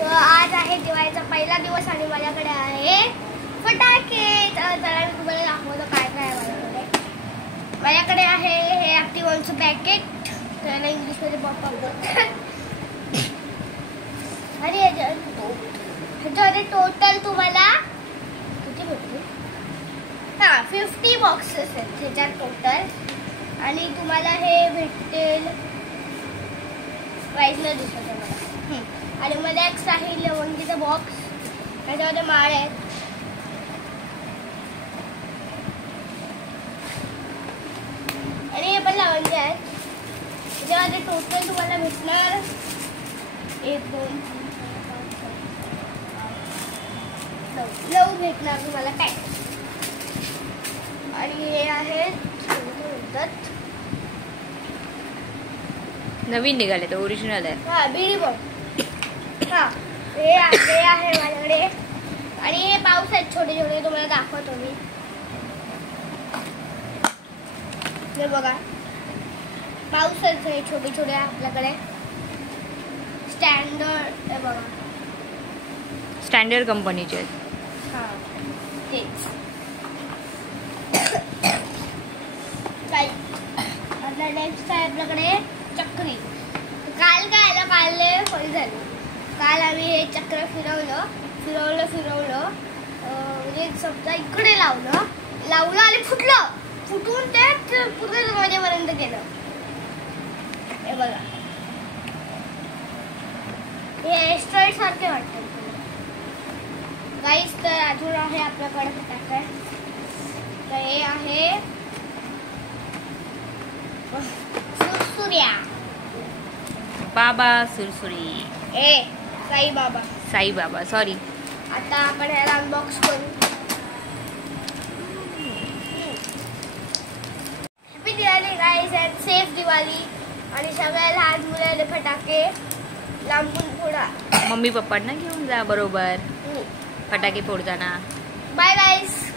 तर आज आहे दिवाळीचा पहिला दिवस आणि माझ्याकडे आहे फटाके. तर चला मी तुम्हाला दाखवतो काय काय आहे माझ्याकडे आहे हे ॲक्टिव्हचं पॅकेट, त्याला इंग्लिशमध्ये पॉपअप बोलतात. आणि ह्याच्यामध्ये टोटल तुम्हाला किती भेटतील? 50 बॉक्सेस आहेत ह्याच्यात टोटल. आणि तुम्हाला हे भेटतील प्राईसला दिसत मला. आणि मध्ये एक्स्ट्रा आहे लवंगीचा बॉक्स, त्याच्यामध्ये माळ आहेत. आणि हे पण लवंगी आहेत. त्याच्यामध्ये टोटल तुम्हाला भेटणार 1 2 3 4 5 6 9 भेटणार तुम्हाला काय. आणि हे आहेत नवीन निघाले तर ओरिजिनल आहे. बीडी बॉम्ब. हे आहे माझ्याकडे. आणि हे पाऊस आहेत छोटे छोटे, तुम्हाला दाखवतो मी. हे बघा पाऊस आहेत हे छोटे छोटे आपल्याकडे. स्टँडर्ड हे बघा, स्टँडर्ड कंपनीचे आहेत. तेच. आता नेक्स्ट आहे आपल्याकडे चक्री. काल होळी झाली. काल आम्ही हे चक्र फिरवलं म्हणजे समजा इकडे लावलं आणि फुटून ते पूर्ण दरवाजेपर्यंत गेलं. हे बघा हे एस्ट्रॉइड सारखे वाटतं गाईस. तर अजून आहे आपल्याकडे फटाके. तर हे आहे सुरसुर्या. बाबा सुरसुरी. साईबाबा सॉरी. आता आपण ह्याला अनबॉक्स करू. Happy Diwali guys and safe Diwali. आणि सगळ्या लहान मुलांना फटाके लांबून फोडा. मम्मी पप्पांना घेऊन जा बरोबर फटाके फोडताना. बाय गाईस.